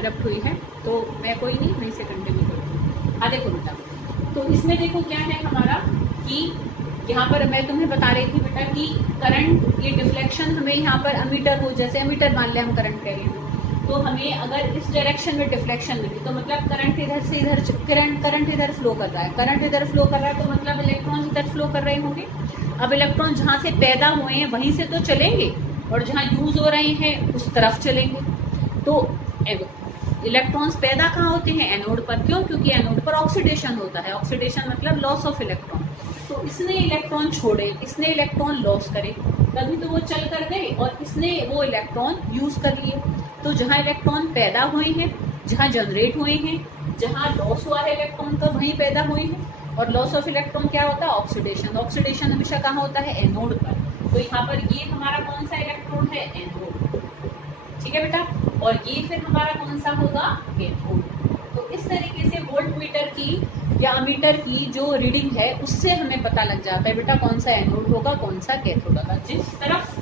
Interrupt हुई है, तो मैं कोई नहीं, वहीं से कंटिन्यू करूँगी। हाँ देखो बेटा, तो इसमें देखो क्या है हमारा कि यहाँ पर मैं तुम्हें बता रही थी बेटा कि करंट, ये डिफ्लेक्शन हमें यहाँ पर अमीटर हो, जैसे अमीटर मान लिया हम करंट कह रहे हैं, तो हमें अगर इस डायरेक्शन में डिफ्लेक्शन मिली तो मतलब करंट इधर से इधर, करंट इधर फ्लो कर रहा है, करंट इधर फ्लो कर रहा है, तो मतलब इलेक्ट्रॉन इधर फ्लो कर रहे होंगे। अब इलेक्ट्रॉन जहाँ से पैदा हुए हैं वहीं से तो चलेंगे, और जहाँ यूज हो रहे हैं उस तरफ चलेंगे। तो इलेक्ट्रॉन्स पैदा कहाँ होते हैं? एनोड पर। क्यों? क्योंकि एनोड पर ऑक्सीडेशन होता है। ऑक्सीडेशन मतलब लॉस ऑफ इलेक्ट्रॉन। तो इसने इलेक्ट्रॉन छोड़े, इसने इलेक्ट्रॉन लॉस करे, तभी तो वो चल कर गए, और इसने वो इलेक्ट्रॉन यूज कर लिए। तो जहाँ इलेक्ट्रॉन पैदा हुए हैं, जहाँ जनरेट हुए हैं, जहाँ लॉस हुआ है इलेक्ट्रॉन का, वहीं पैदा हुए हैं। और लॉस ऑफ इलेक्ट्रॉन क्या होता है? ऑक्सीडेशन। ऑक्सीडेशन हमेशा कहाँ होता है? एनोड पर। तो यहाँ पर ये हमारा कौन सा इलेक्ट्रॉन है? एनोड। ठीक है बेटा, और ये फिर हमारा कौन सा होगा? कैथोड। तो इस तरीके से वोल्ट मीटर की या अमीटर की जो रीडिंग है उससे हमें पता लग जाता है बेटा कौन सा एनोड होगा, कौन सा कैथोड होगा। जिस तरफ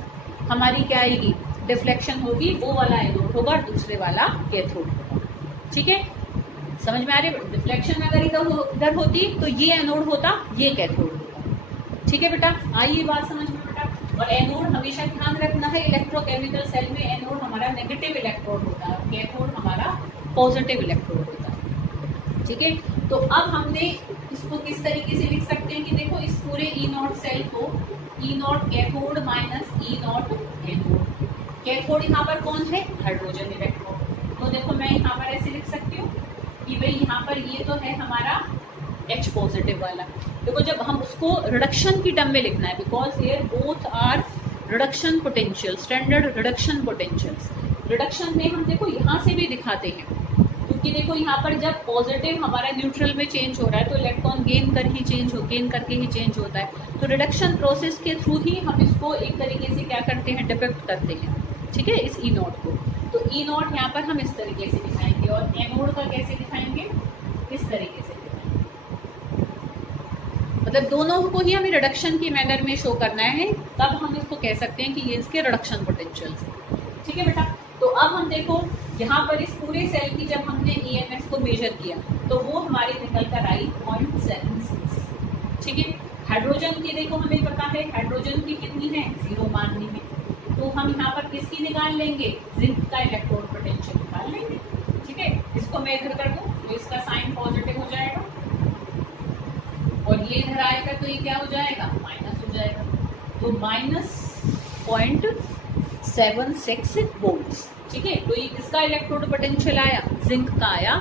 हमारी क्या आएगी? डिफ्लेक्शन होगी, वो वाला एनोड होगा, दूसरे वाला कैथोड होगा। ठीक है, समझ में आ रही है? डिफ्लेक्शन अगर इधर होती तो ये एनोड होता, ये कैथोड होता। ठीक है बेटा, आइए बात समझ में बेटा। और एनोड हमेशा ध्यान रखना है, इलेक्ट्रोकेमिकल सेल में एनोड हमारा नेगेटिव इलेक्ट्रोड होता है, कैथोड हमारा पॉजिटिव इलेक्ट्रोड होता है। ठीक है, तो अब हमने इसको किस तरीके से लिख सकते हैं कि देखो इस पूरे ई नॉट सेल को E naught cathode minus E naught anode. Cathode यहाँ पर कौन है? Hydrogen electron. तो देखो मैं यहाँ पर ऐसे लिख सकती हूँ कि भाई यहाँ पर ये तो है हमारा H पॉजिटिव वाला। देखो जब हम उसको रिडक्शन की टर्म में लिखना है, because here both are reduction potential, standard reduction potentials. Reduction में हम देखो यहाँ से भी दिखाते हैं, क्योंकि देखो यहाँ पर जब पॉजिटिव हमारा न्यूट्रल में चेंज हो रहा है तो इलेक्ट्रॉन गेन करके ही चेंज होता है। तो रिडक्शन प्रोसेस के थ्रू ही हम इसको एक तरीके से क्या करते हैं? डिपिक्ट करते हैं। ठीक है, इस ई नॉट को। तो ई नॉट यहाँ पर हम इस तरीके से दिखाएंगे, और एनोड का कैसे दिखाएंगे? इस तरीके से दिखाएंगे। मतलब दोनों को ही हमें रिडक्शन की मैनर में शो करना है, तब हम इसको कह सकते हैं कि ये इसके रिडक्शन पोटेंशियल्स हैं। ठीक है बेटा, तो अब हम देखो यहाँ पर इस पूरे सेल की जब हमने EMF को मेजर किया तो वो हमारे निकल कर आई 0.76। ठीक है, हाइड्रोजन की देखो हमें पता है हाइड्रोजन की कितनी है? 0 माननी है। तो हम यहाँ पर किसकी निकाल लेंगे? जिंक का इलेक्ट्रोड पोटेंशियल निकाल लेंगे। ठीक है, इसको मैं इधर कर दूँ तो इसका साइन पॉजिटिव हो जाएगा, और ये इधर आएगा तो ये क्या हो जाएगा? माइनस हो जाएगा। तो -0.76 वोल्ट्स। ठीक है, तो ये किसका इलेक्ट्रोड पोटेंशियल आया? जिंक का आया।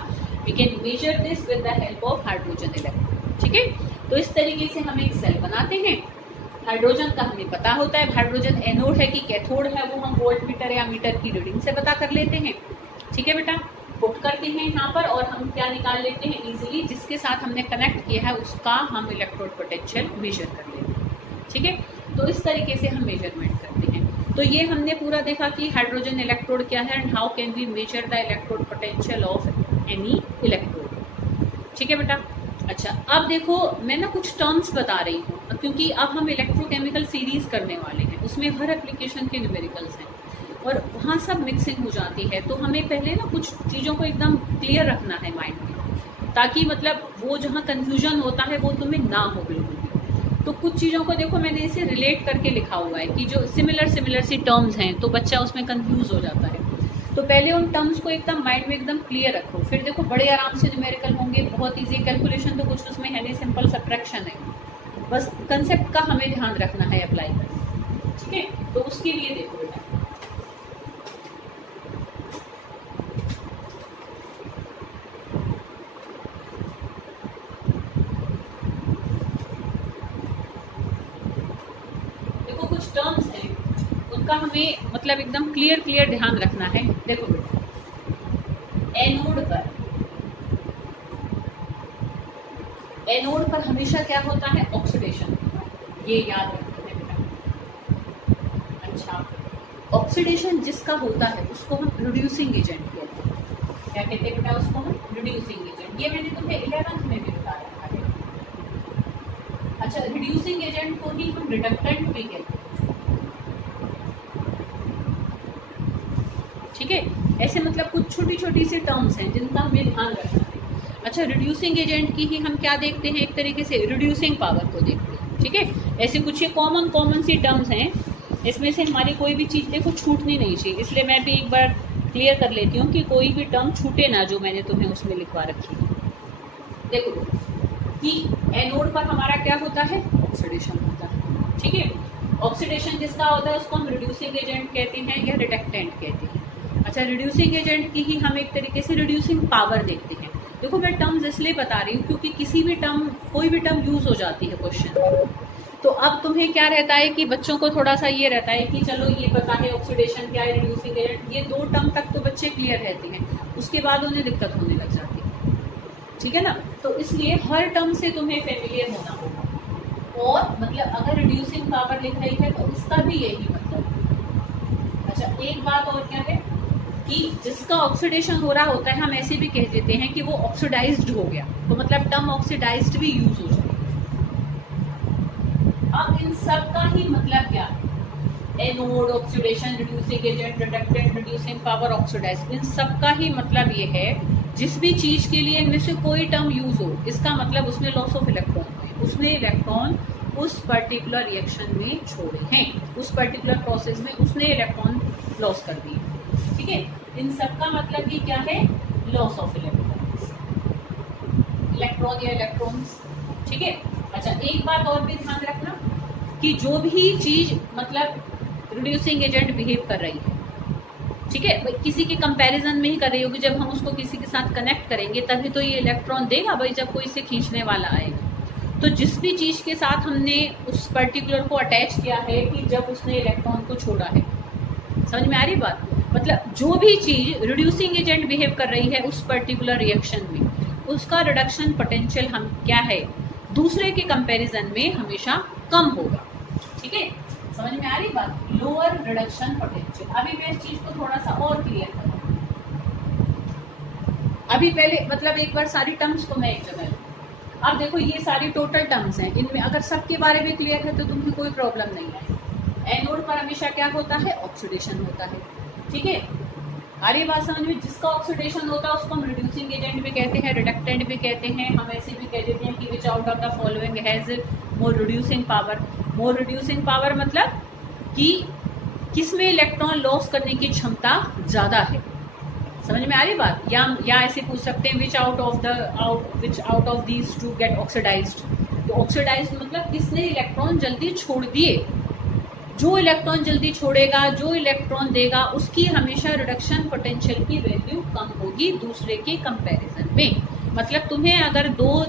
We can measure this with the help of hydrogen electrode. ठीक है, तो इस तरीके से हम एक सेल बनाते हैं। हाइड्रोजन का हमें पता होता है हाइड्रोजन एनोड है कि कैथोड है, वो हम वोल्ट मीटर या मीटर की रीडिंग से पता कर लेते हैं। ठीक है बेटा, पुट करते हैं यहाँ पर, और हम क्या निकाल लेते हैं इजीली? जिसके साथ हमने कनेक्ट किया है उसका हम इलेक्ट्रोड पोटेंशियल मेजर कर लेते हैं। ठीक है, तो इस तरीके से हम मेजरमेंट करते हैं। तो ये हमने पूरा देखा कि हाइड्रोजन इलेक्ट्रोड क्या है and how can we measure the electrode potential of any electrode. ठीक है बेटा, अच्छा अब देखो मैं ना कुछ टर्म्स बता रही हूँ, क्योंकि अब हम इलेक्ट्रोकेमिकल सीरीज करने वाले हैं, उसमें हर एप्लीकेशन के न्यूमेरिकल्स हैं और वहाँ सब मिक्सिंग हो जाती है। तो हमें पहले ना कुछ चीज़ों को एकदम क्लियर रखना है माइंड में, ताकि मतलब वो जहाँ कन्फ्यूजन होता है वो तुम्हें ना हो बिल्कुल भी। तो कुछ चीज़ों को देखो मैंने इसे रिलेट करके लिखा हुआ है कि जो सिमिलर सी टर्म्स हैं तो बच्चा उसमें कंफ्यूज हो जाता है। तो पहले उन टर्म्स को एकदम माइंड में एकदम क्लियर रखो, फिर देखो बड़े आराम से न्यूमेरिकल होंगे, बहुत ईजी। कैलकुलेशन तो कुछ उसमें है नहीं, सिंपल सब्ट्रैक्शन है, बस कंसेप्ट का हमें ध्यान रखना है अप्लाई करना। ठीक है, तो उसके लिए देखो बेटा कुछ टर्म्स हैं उनका हमें मतलब एकदम क्लियर ध्यान रखना है। देखो बेटा, एनोड पर हमेशा क्या होता है? ऑक्सीडेशन, ये याद रखना है बेटा। अच्छा, ऑक्सीडेशन जिसका होता है उसको हम रिड्यूसिंग एजेंट कहते हैं। क्या कहते हैं बेटा? उसको हम रिड्यूसिंग एजेंट। ये मैंने तुम्हें 11th में भी बता रखा है। अच्छा, रिड्यूसिंग एजेंट को ही हम रिडक्टेंट भी कहते हैं। ठीक है, ऐसे मतलब कुछ छोटी छोटी सी टर्म्स हैं जिनका हमें ध्यान रखना है। अच्छा, रिड्यूसिंग एजेंट की ही हम क्या देखते हैं, एक तरीके से रिड्यूसिंग पावर को देखते हैं, ठीक है। ऐसे कुछ ये कॉमन सी टर्म्स हैं, इसमें से हमारी कोई भी चीज़ देखो छूटनी नहीं चाहिए, इसलिए मैं भी एक बार क्लियर कर लेती हूँ कि कोई भी टर्म छूटे ना जो मैंने तुम्हें उसमें लिखवा रखी है। देखो कि एनोड पर हमारा क्या होता है, ऑक्सीडेशन होता है, ठीक है। ऑक्सीडेशन जिसका होता है उसको हम रिड्यूसिंग एजेंट कहते हैं या रिडक्टेंट कहते हैं। अच्छा, रिड्यूसिंग एजेंट की ही हम एक तरीके से रिड्यूसिंग पावर देखते हैं। देखो मैं टर्म्स इसलिए बता रही हूँ क्योंकि किसी भी टर्म, कोई भी टर्म यूज हो जाती है क्वेश्चन में, तो अब तुम्हें क्या रहता है कि बच्चों को थोड़ा सा ये रहता है कि चलो ये पता है ऑक्सीडेशन क्या है, रिड्यूसिंग एजेंट, ये 2 टर्म तक तो बच्चे क्लियर रहते हैं, उसके बाद उन्हें दिक्कत होने लग जाती है, ठीक है ना। तो इसलिए हर टर्म से तुम्हें फेमिलियर होना होगा। और मतलब अगर रिड्यूसिंग पावर लिख रही है तो इसका भी यही मतलब है। अच्छा, एक बात और क्या है कि जिसका ऑक्सीडेशन हो रहा होता है हम ऐसे भी कह देते हैं कि वो ऑक्सीडाइज्ड हो गया, तो मतलब टर्म ऑक्सीडाइज्ड भी यूज हो जाए। अब इन सब का ही मतलब क्या है, anode, oxidation, reducing agent, reductant, reducing power, oxidized, इन सब का ही मतलब ये है जिस भी चीज के लिए इनमें से कोई टर्म यूज हो, इसका मतलब उसमें लॉस ऑफ इलेक्ट्रॉन है, उसने इलेक्ट्रॉन उस पर्टिकुलर रिएक्शन में छोड़े हैं, उस पर्टिकुलर प्रोसेस में उसने इलेक्ट्रॉन लॉस कर दिए, ठीक है। इन सब का मतलब ये क्या है, लॉस ऑफ इलेक्ट्रॉन्स, इलेक्ट्रॉन या इलेक्ट्रॉन्स, ठीक है। अच्छा, एक बात और भी ध्यान रखना कि जो भी चीज मतलब रिड्यूसिंग एजेंट बिहेव कर रही है, ठीक है, किसी के कंपैरिजन में ही कर रही होगी, जब हम उसको किसी के साथ कनेक्ट करेंगे तभी तो ये इलेक्ट्रॉन देगा भाई, जब कोई इसे खींचने वाला आएगा। तो जिस भी चीज के साथ हमने उस पर्टिकुलर को अटैच किया है कि जब उसने इलेक्ट्रॉन को छोड़ा है, समझ में आ रही बात, मतलब जो भी चीज रिड्यूसिंग एजेंट बिहेव कर रही है उस पर्टिकुलर रिएक्शन में, उसका रिडक्शन पोटेंशियल हम क्या है, दूसरे के कंपैरिजन में हमेशा कम होगा, ठीक है। समझ में आ रही बात, लोअर रिडक्शन पोटेंशियल। अभी मैं इस चीज को थोड़ा सा और क्लियर करूँ, अभी पहले मतलब एक बार सारी टर्म्स को मैं एक जगह, अब देखो ये सारी टोटल टर्म्स हैं, इनमें अगर सबके बारे में क्लियर है तो तुम्हें कोई प्रॉब्लम नहीं है। एनोड पर हमेशा क्या होता है, ऑक्सीडेशन होता है, ठीक है। अरे बात समझ में, जिसका ऑक्सीडेशन होता है उसको हम रिड्यूसिंग एजेंट भी कहते हैं, रिडक्टेंट भी कहते हैं, हम ऐसे भी कह देते हैं कि विच out of the following has more reducing power. More reducing power मतलब कि किसमें इलेक्ट्रॉन लॉस करने की क्षमता ज्यादा है, समझ में आ रही बात। या ऐसे पूछ सकते हैं which out of these two get oxidised. तो ऑक्सीडाइज्ड मतलब किसने इलेक्ट्रॉन जल्दी छोड़ दिए, जो इलेक्ट्रॉन जल्दी छोड़ेगा, जो इलेक्ट्रॉन देगा, उसकी हमेशा रिडक्शन पोटेंशियल की वैल्यू कम होगी दूसरे के कंपैरिजन में। मतलब तुम्हें अगर दो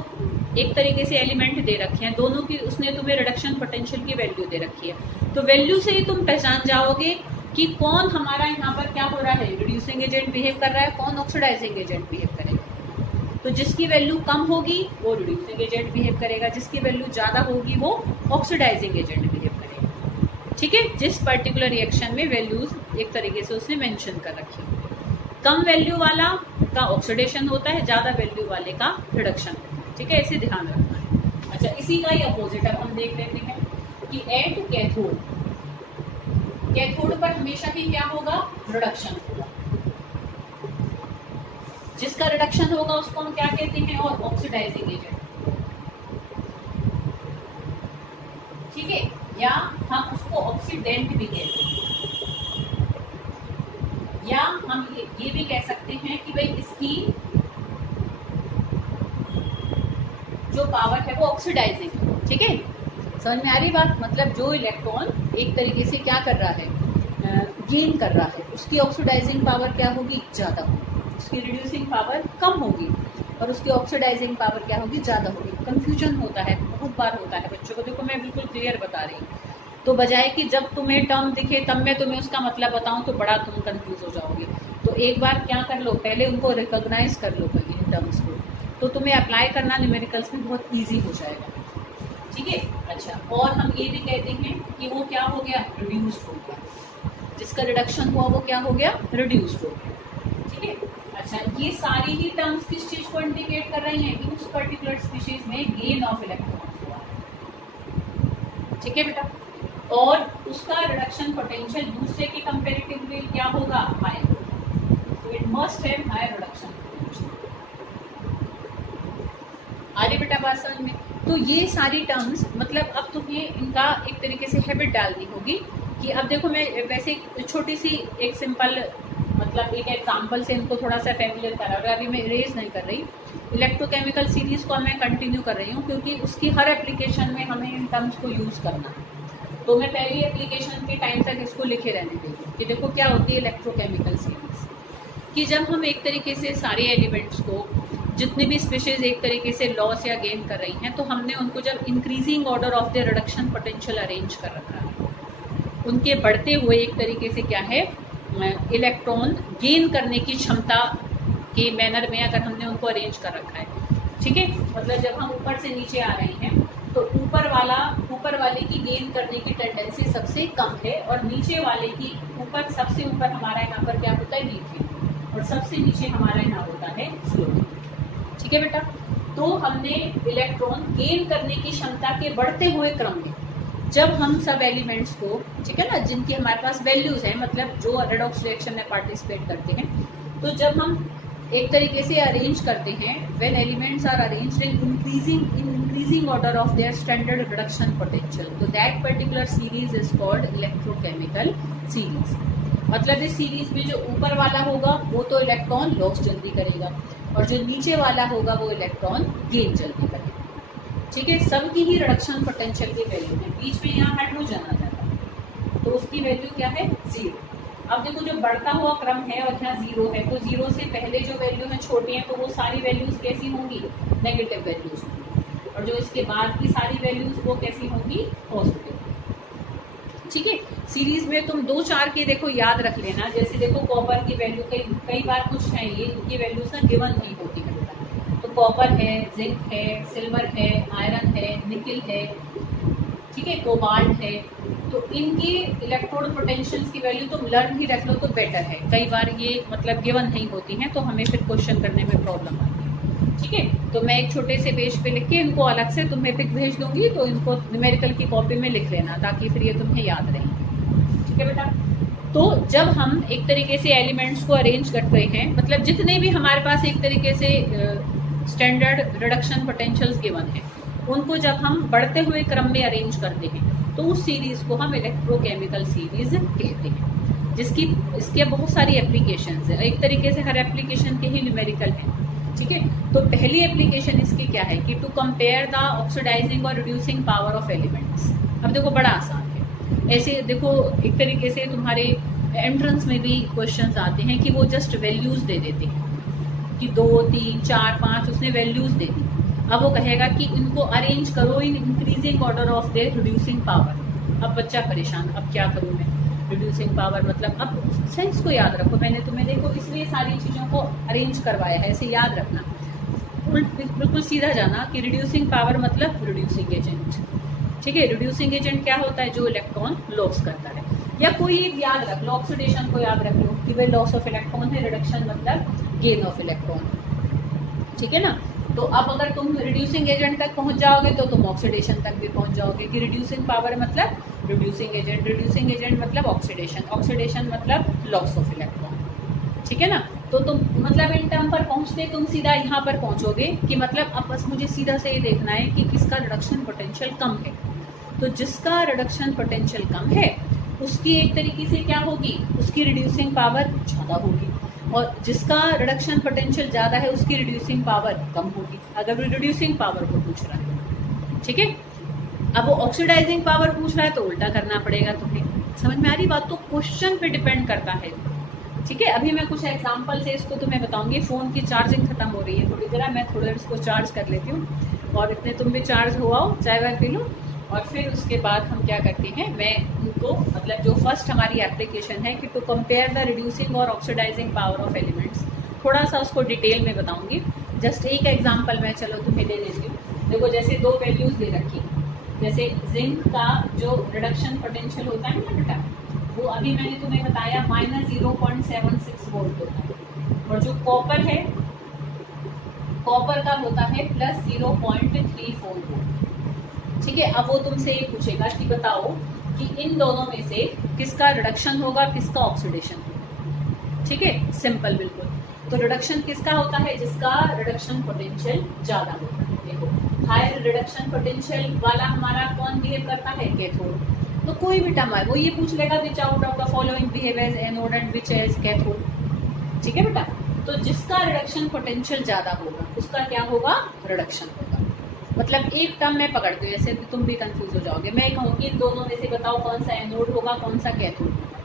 एक तरीके से एलिमेंट दे रखे हैं, दोनों की उसने तुम्हें रिडक्शन पोटेंशियल की वैल्यू दे रखी है, तो वैल्यू से ही तुम पहचान जाओगे कि कौन हमारा यहाँ पर क्या हो रहा है, रिड्यूसिंग एजेंट बिहेव कर रहा है, कौन ऑक्सीडाइजिंग एजेंट बिहेव करेगा। तो जिसकी वैल्यू कम होगी वो रिड्यूसिंग एजेंट बिहेव करेगा, जिसकी वैल्यू ज्यादा होगी वो ऑक्सीडाइजिंग एजेंट बिहेव करेगा, ठीक है। जिस पर्टिकुलर रिएक्शन में वैल्यूज एक तरीके से उसने मेंशन कर रखी है, कम वैल्यू वाला का ऑक्सीडेशन होता है, ज्यादा वैल्यू वाले का रिडक्शन, ठीक है, इसे ध्यान रखना है। अच्छा, इसी का ही अपोजिट अब हम देख लेते हैं कि एट कैथोड, कैथोड पर हमेशा ही क्या होगा, रिडक्शन होगा, जिसका रिडक्शन होगा उसको हम क्या कहते हैं, और ऑक्सीडाइजिंग एजेंट, ठीक है, या हम उसको ऑक्सीडेंट भी कहते हैं, या हम ये भी कह सकते हैं कि भाई इसकी जो पावर है वो ऑक्सीडाइजिंग है, ठीक है। समझ में आ रही बात, मतलब जो इलेक्ट्रॉन एक तरीके से क्या कर रहा है, गेन कर रहा है, उसकी ऑक्सीडाइजिंग पावर क्या होगी, ज्यादा होगी, उसकी रिड्यूसिंग पावर कम होगी और उसकी ऑक्सीडाइजिंग पावर क्या होगी, ज्यादा होगी। कंफ्यूजन होता है, बहुत बार होता है बच्चों को, देखो मैं बिल्कुल क्लियर बता रही हूँ, तो बजाय कि जब तुम्हें टर्म दिखे तब मैं तुम्हें उसका मतलब बताऊं तो बड़ा तुम कंफ्यूज हो जाओगे। तो एक बार क्या कर लो, पहले उनको रिकॉग्नाइज कर लो पहले इन टर्म्स को, तो तुम्हें अप्लाई करना न्यूमेरिकल्स में बहुत ईजी हो जाएगा, ठीक है। अच्छा, और हम ये भी कहते हैं कि वो क्या हो गया, रिड्यूस्ड हो गया, जिसका रिडक्शन हुआ वो क्या हो गया, रिड्यूस्ड हो गया, ठीक है। अच्छा, ये सारी ही टर्म्स किस चीज को इंडिकेट कर रही हैं कि उस पर्टिकुलर स्पीशीज में गेन ऑफ इलेक्ट्रॉन्स हुआ, ठीक है बेटा, और उसका रिडक्शन पोटेंशियल दूसरे के कंपेरेटिवली क्या होगा, हाई होगा। Must have higher reduction potential. आगे बेटा बात समझ में। तो ये सारी टर्म्स मतलब अब तुम्हें इनका एक तरीके से हैबिट डालनी होगी कि अब देखो मैं वैसे छोटी सी एक सिंपल मतलब एक एग्जांपल से इनको थोड़ा सा फैमिलियर करा और अभी मैं इरेज नहीं कर रही। इलेक्ट्रोकेमिकल सीरीज को मैं कंटिन्यू कर रही हूँ क्योंकि उसकी हर एप्लीकेशन में हमें इन टर्म्स को यूज़ करना है। तो मैं पहली एप्लीकेशन के टाइम तक इसको लिखे रहने देती कि देखो क्या होती है इलेक्ट्रोकेमिकल सीरीज, कि जब हम एक तरीके से सारे एलिमेंट्स को जितने भी स्पीशीज एक तरीके से लॉस या गेन कर रही हैं तो हमने उनको जब increasing order of the reduction potential arrange कर रखा है, उनके बढ़ते हुए एक तरीके से क्या है इलेक्ट्रॉन गेन करने की क्षमता के मैनर में अगर हमने उनको अरेंज कर रखा है, ठीक है। मतलब जब हम ऊपर से नीचे आ रहे हैं तो ऊपर वाले की गेन करने की टेंडेंसी सबसे कम है और नीचे वाले की ऊपर सबसे ऊपर हमारा यहाँ पर क्या होता है मीथेन और सबसे नीचे हमारा यहाँ होता है फ्लोरीन, ठीक है बेटा। तो हमने इलेक्ट्रॉन गेन करने की क्षमता के बढ़ते हुए क्रम में जब हम सब एलिमेंट्स को, ठीक है ना, जिनकी हमारे पास वैल्यूज हैं मतलब जो रेडॉक्स रिएक्शन में पार्टिसिपेट करते हैं, तो जब हम एक तरीके से अरेंज करते हैं when elements are arranged in increasing order of their standard reduction potential, तो that particular series is called electrochemical series. मतलब इस सीरीज में जो ऊपर वाला होगा वो तो इलेक्ट्रॉन लॉस जल्दी करेगा और जो नीचे वाला होगा वो इलेक्ट्रॉन गेन जल्दी करेगा, ठीक है। सबकी ही रिडक्शन पोटेंशियल की वैल्यू है, बीच में यहाँ हाइड्रोजन आ जाता है तो उसकी वैल्यू क्या है 0। अब देखो जो बढ़ता हुआ क्रम है और यहाँ 0 है तो 0 से पहले जो वैल्यू है छोटी है तो वो सारी वैल्यूज कैसी होंगी नेगेटिव वैल्यूज होंगी और जो इसके बाद की सारी वैल्यूज वो कैसी होंगी पॉजिटिव, ठीक है। सीरीज में तुम 2 4 के देखो याद रख लेना, जैसे देखो कॉपर की वैल्यू कई बार कुछ है ये इनकी वैल्यूज ना गिवन नहीं होती है बेटा, तो कॉपर है, जिंक है, सिल्वर है, आयरन है, निकिल है, ठीक है, कोबाल्ट है, तो इनकी इलेक्ट्रोड पोटेंशियल्स की वैल्यू तुम लर्न ही रख लो तो बेटर है। कई बार ये मतलब गिवन नहीं होती हैं तो हमें फिर क्वेश्चन करने में प्रॉब्लम आती है, ठीक है। तो मैं एक छोटे से पेज पे लिख के इनको अलग से तुम्हें पिक भेज दूंगी तो इनको न्यूमेरिकल की कॉपी में लिख लेना ताकि फिर ये तुम्हें याद रहे, ठीक है बेटा। तो जब हम एक तरीके से एलिमेंट्स को अरेंज करते हैं मतलब जितने भी हमारे पास एक तरीके से स्टैंडर्ड रिडक्शन पोटेंशियल्स गिवन है उनको जब हम बढ़ते हुए क्रम में अरेंज करते हैं तो उस सीरीज को हम इलेक्ट्रोकेमिकल सीरीज कहते हैं, जिसकी इसके बहुत सारी एप्लीकेशंस है। एक तरीके से हर एप्लीकेशन के ही न्यूमेरिकल है, ठीक है। तो पहली एप्लीकेशन इसकी क्या है कि टू कंपेयर द ऑक्सीडाइजिंग और रिड्यूसिंग पावर ऑफ एलिमेंट्स। अब देखो बड़ा आसान है, ऐसे देखो एक तरीके से तुम्हारे एंट्रेंस में भी क्वेश्चंस आते हैं कि वो जस्ट वैल्यूज दे देते हैं कि 2 3 4 5 उसने वैल्यूज दे दी। अब वो कहेगा कि इनको अरेंज करो इन increasing order of there reducing power. अब बच्चा परेशान, अब क्या करूँ मैं, रिड्यूसिंग पावर मतलब अब सेंस को याद रखो, मैंने तुम्हें देखो इसलिए सारी चीज़ों को अरेंज करवाया है, ऐसे याद रखना, बिल्कुल सीधा जाना कि रिड्यूसिंग पावर मतलब रिड्यूसिंग एजेंट, ठीक है। रिड्यूसिंग एजेंट क्या होता है जो इलेक्ट्रॉन लॉस करता है, या कोई एक याद रख लो, ऑक्सीडेशन को याद रख लो कि भाई लॉस ऑफ इलेक्ट्रॉन है, रिडक्शन मतलब गेन ऑफ इलेक्ट्रॉन, ठीक है ना। तो अब अगर तुम रिड्यूसिंग एजेंट तक पहुंच जाओगे तो तुम ऑक्सीडेशन तक भी पहुंच जाओगे कि रिड्यूसिंग पावर मतलब रिड्यूसिंग एजेंट मतलब ऑक्सीडेशन मतलब लॉस ऑफ इलेक्ट्रॉन, ठीक है ना। तो तुम मतलब इन टर्म पर पहुंचते तुम सीधा यहाँ पर पहुंचोगे कि मतलब अब बस मुझे सीधा से ये देखना है कि किसका रिडक्शन पोटेंशियल कम है, तो जिसका रिडक्शन पोटेंशियल कम है उसकी एक तरीके से क्या होगी, उसकी रिड्यूसिंग पावर ज़्यादा होगी, और जिसका रिडक्शन पोटेंशियल ज़्यादा है उसकी रिड्यूसिंग पावर कम होगी, अगर वो रिड्यूसिंग पावर को पूछ रहा है, ठीक है। अब वो ऑक्सीडाइजिंग पावर पूछ रहा है तो उल्टा करना पड़ेगा तुम्हें, समझ में आ रही बात। तो क्वेश्चन पे डिपेंड करता है, ठीक है। अभी मैं कुछ एग्जांपल से इसको तुम्हें बताऊंगी। फ़ोन की चार्जिंग खत्म हो रही है थोड़ी देर, मैं थोड़ी देर इसको चार्ज कर लेती हूँ और इतने तुम भी चार्ज हो आओ, चाय वाय पी लो, और फिर उसके बाद हम क्या करते हैं, मैं उनको मतलब जो फर्स्ट हमारी एप्लीकेशन है कि टू कंपेयर द रिड्यूसिंग और ऑक्सीडाइजिंग पावर ऑफ एलिमेंट्स, थोड़ा सा उसको डिटेल में बताऊंगी। जस्ट एक एग्जांपल मैं चलो तुम्हें दे देती हूँ। देखो जैसे 2 वैल्यूज दे रखी, जैसे जिंक का जो रिडक्शन पोटेंशियल होता है ना बेटा, वो अभी मैंने तुम्हें बताया -0.76 वोल्ट होता है, और जो कॉपर है, कॉपर का होता है +0.34 वोल्ट, ठीक है। अब वो तुमसे ये पूछेगा कि बताओ कि इन दोनों में से किसका रिडक्शन होगा, किसका ऑक्सीडेशन होगा, ठीक है। सिंपल बिल्कुल। तो रिडक्शन किसका होता है? जिसका रिडक्शन पोटेंशियल ज्यादा होता है। देखो हायर रिडक्शन पोटेंशियल वाला हमारा कौन बिहेव करता है? कैथोड। तो कोई भी टर्म है वो ये पूछ लेगा which out of the following behave as anode and which as cathode. ठीक है बेटा, तो जिसका रिडक्शन पोटेंशियल ज्यादा होगा उसका क्या होगा? रिडक्शन होगा। मतलब एक टर्म मैं पकड़ती हूँ, ऐसे तुम भी कंफ्यूज हो जाओगे। मैं कहूँगी इन दोनों में से बताओ कौन सा एनोड होगा कौन सा कैथोड होगा।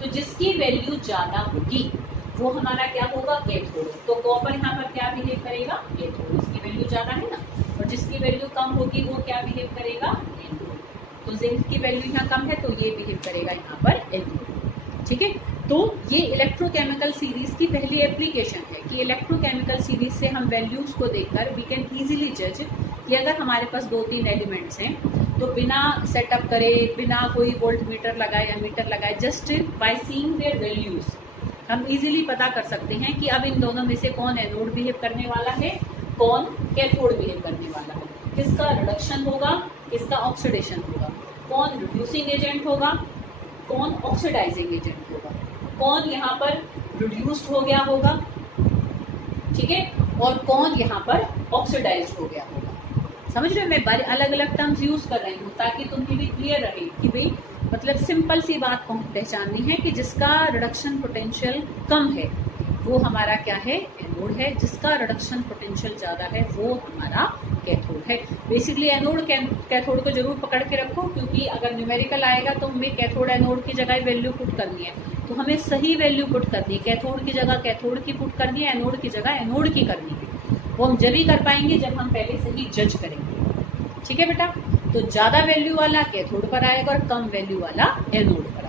तो जिसकी वैल्यू ज्यादा होगी वो हमारा क्या होगा? कैथोड। तो कॉपर यहाँ पर क्या बिहेव करेगा? कैथोड। इसकी वैल्यू ज्यादा है ना, और जिसकी वैल्यू कम होगी वो क्या बिहेव करेगा? एनोड। तो जिंक की वैल्यू यहाँ कम है तो ये बिहेव करेगा यहाँ पर एनोड। ठीक है, तो ये इलेक्ट्रोकेमिकल सीरीज की पहली एप्लीकेशन है कि इलेक्ट्रोकेमिकल सीरीज से हम वैल्यूज को देखकर वी कैन इजीली जज कि अगर हमारे पास 2-3 एलिमेंट्स हैं तो बिना सेटअप करे, बिना कोई वोल्ट मीटर लगाए या मीटर लगाए, just by seeing there values हम इजीली पता कर सकते हैं कि अब इन दोनों में से कौन एनोड बिहेव करने वाला है, कौन कैथोड बिहेव करने वाला है, किसका रिडक्शन होगा, किसका ऑक्सीडेशन होगा, कौन रिड्यूसिंग एजेंट होगा, कौन ऑक्सीडाइजिंग एजेंट होगा, कौन यहाँ पर रिड्यूस्ड हो गया होगा, ठीक है, और कौन यहाँ पर ऑक्सीडाइज्ड हो गया होगा। समझ रहे हो, मैं अलग अलग टर्म्स यूज कर रही हूँ ताकि तुम्हें भी क्लियर रहे कि भाई मतलब सिंपल सी बात को पहचाननी है कि जिसका रिडक्शन पोटेंशियल कम है वो हमारा क्या है? एनोड है। जिसका रिडक्शन पोटेंशियल ज्यादा है वो हमारा कैथोड है। बेसिकली एनोड कैथोड को जरूर पकड़ के रखो, क्योंकि अगर न्यूमेरिकल आएगा तो हमें कैथोड एनोड की जगह वैल्यू पुट करनी है, तो हमें सही वैल्यू पुट करनी है। कैथोड की जगह कैथोड की पुट करनी है, एनोड की जगह एनोड की करनी है। वो हम जब ही कर पाएंगे जब हम पहले से ही जज करेंगे। ठीक है बेटा, तो ज्यादा वैल्यू वाला कैथोड पर आएगा और कम वैल्यू वाला एनोड पर